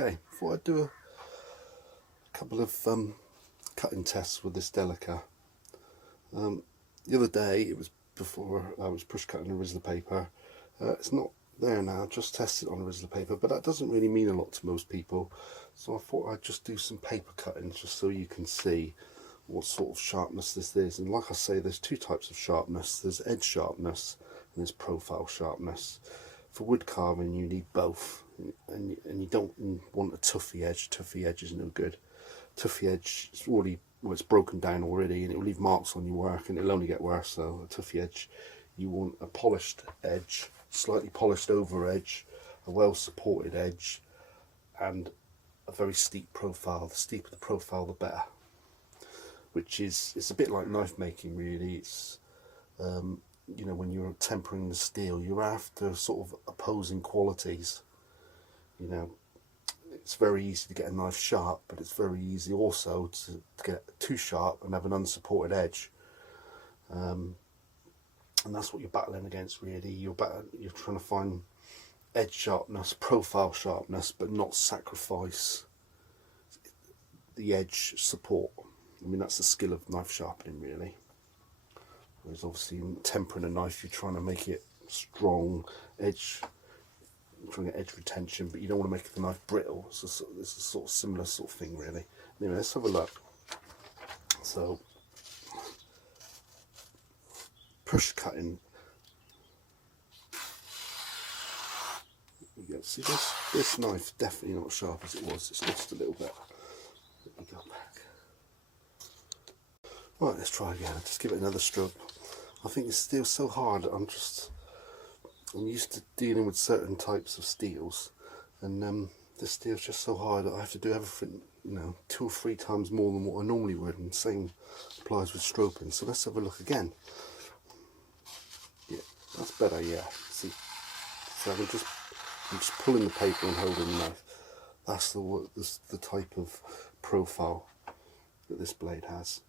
Okay, thought I'd do a couple of cutting tests with this Delica. The other day, it was before I was push cutting a Rizzler paper. It's not there now, just tested on a Rizzler paper, but that doesn't really mean a lot to most people. So I thought I'd just do some paper cutting just so you can see what sort of sharpness this is. And like I say, there's two types of sharpness. There's edge sharpness and there's profile sharpness. For wood carving you need both, and you don't want a tuffy edge. Tuffy edge is no good. Tuffy edge is already, well, it's broken down already and it will leave marks on your work and it'll only get worse. So a tuffy edge, you want a polished edge, slightly polished over edge, a well supported edge, and a very steep profile. The steeper the profile the better, which is, it's a bit like knife making really. It's you know, when you're tempering the steel, you're after sort of opposing qualities. You know, it's very easy to get a knife sharp, but it's very easy also to get too sharp and have an unsupported edge. And that's what you're battling against really. You're trying to find edge sharpness, profile sharpness, but not sacrifice the edge support. I mean, that's the skill of knife sharpening really. Whereas obviously in tempering a knife, you're trying to make it strong edge, you're trying to get edge retention, but you don't want to make the knife brittle. So it's a sort of similar sort of thing really. Anyway, let's have a look. So push cutting. You see this knife definitely not sharp as it was. It's lost a little bit. Let me go back. Right, let's try again. Just give it another stroke. I think it's still so hard. I'm used to dealing with certain types of steels, and this steel's just so hard that I have to do everything, you know, 2 or 3 times more than what I normally would, and same applies with stroping. So let's have a look again. Yeah, that's better. Yeah, see, so I'm just pulling the paper and holding the knife. That's the type of profile that this blade has.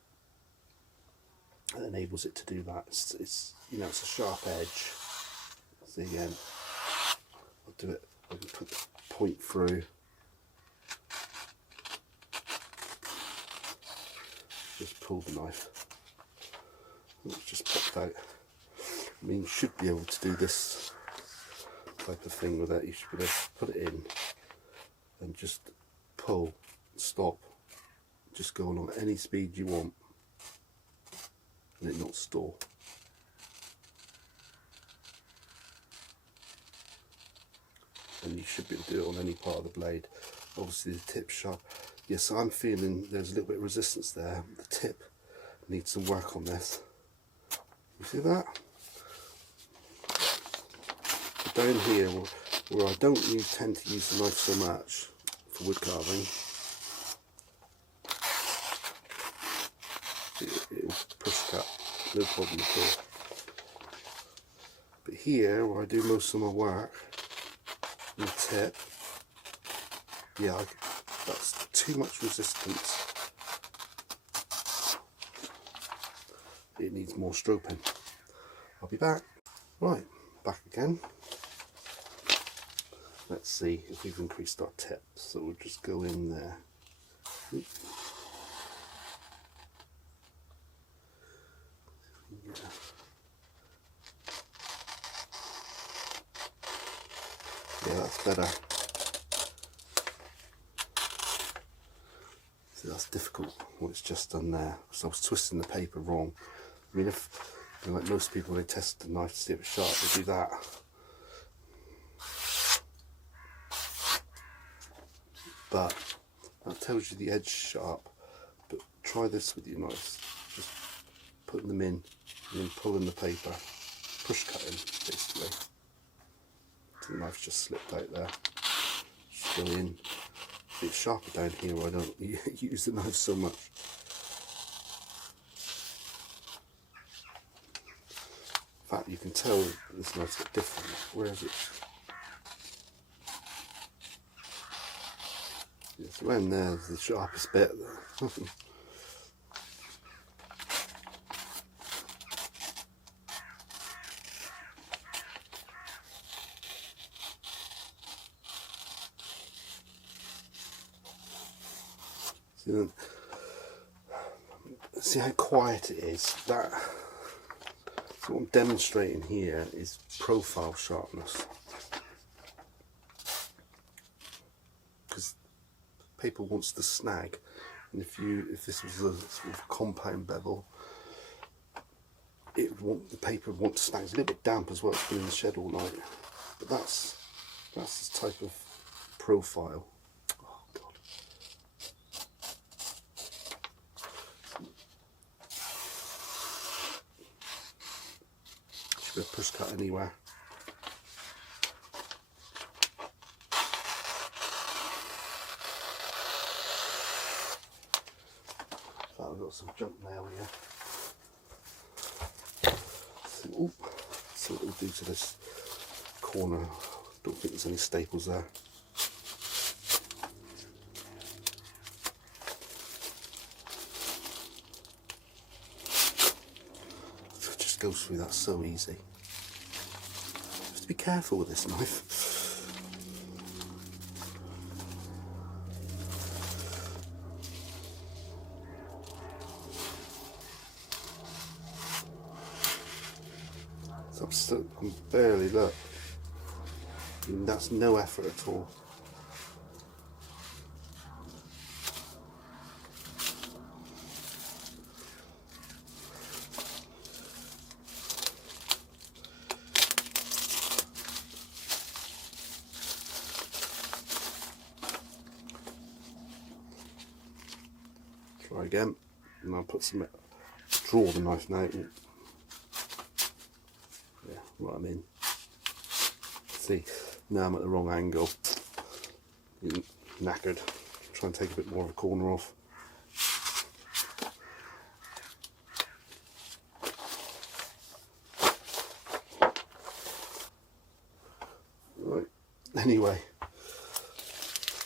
It enables it to do that. It's you know, it's a sharp edge. See again, I'll do it. I can put the point through. Just pull the knife. It's just popped out. I mean, you should be able to do this type of thing with that. You should be able to put it in and just pull, stop, just go along at any speed you want, and it not stall. And you should be able to do it on any part of the blade. Obviously the tip's sharp. Yes, I'm feeling there's a little bit of resistance there. The tip needs some work on this. You see that? But down here, where I don't tend to use the knife so much for wood carving, it'll push cut, no problem at all. But here, where I do most of my work, the tip, yeah, that's too much resistance. It needs more stroping. I'll be back. Right, back again. Let's see if we've increased our tip. So we'll just go in there. Yeah, that's better. See, that's difficult what it's just done there. So I was twisting the paper wrong. I mean, if, you know, like most people, they test the knife to see if it's sharp, they do that. But that tells you the edge sharp. But try this with your knives. Just putting them in and then pulling the paper, push cutting basically. So the knife's just slipped out there. Just go in. It's sharper down here where I don't use the knife so much. In fact, you can tell this knife's a bit different. Where is it? It's around there, the sharpest bit. See how quiet it is? So what I'm demonstrating here is profile sharpness. Because paper wants to snag, and if this was a sort of compound bevel, the paper would want to snag. It's a little bit damp as well. It's been in the shed all night, but that's this type of profile. Oh God! Should be a push cut anywhere. I've got some junk nail here. See what it'll do to this corner. Don't think there's any staples there. It just goes through that so easy. Just be careful with this knife. I'm barely, look, I mean, that's no effort at all. Try again, and I'll put some, draw the knife now. Yeah, what I mean. See, now I'm at the wrong angle. Knackered. Try and take a bit more of a corner off. Right. Anyway,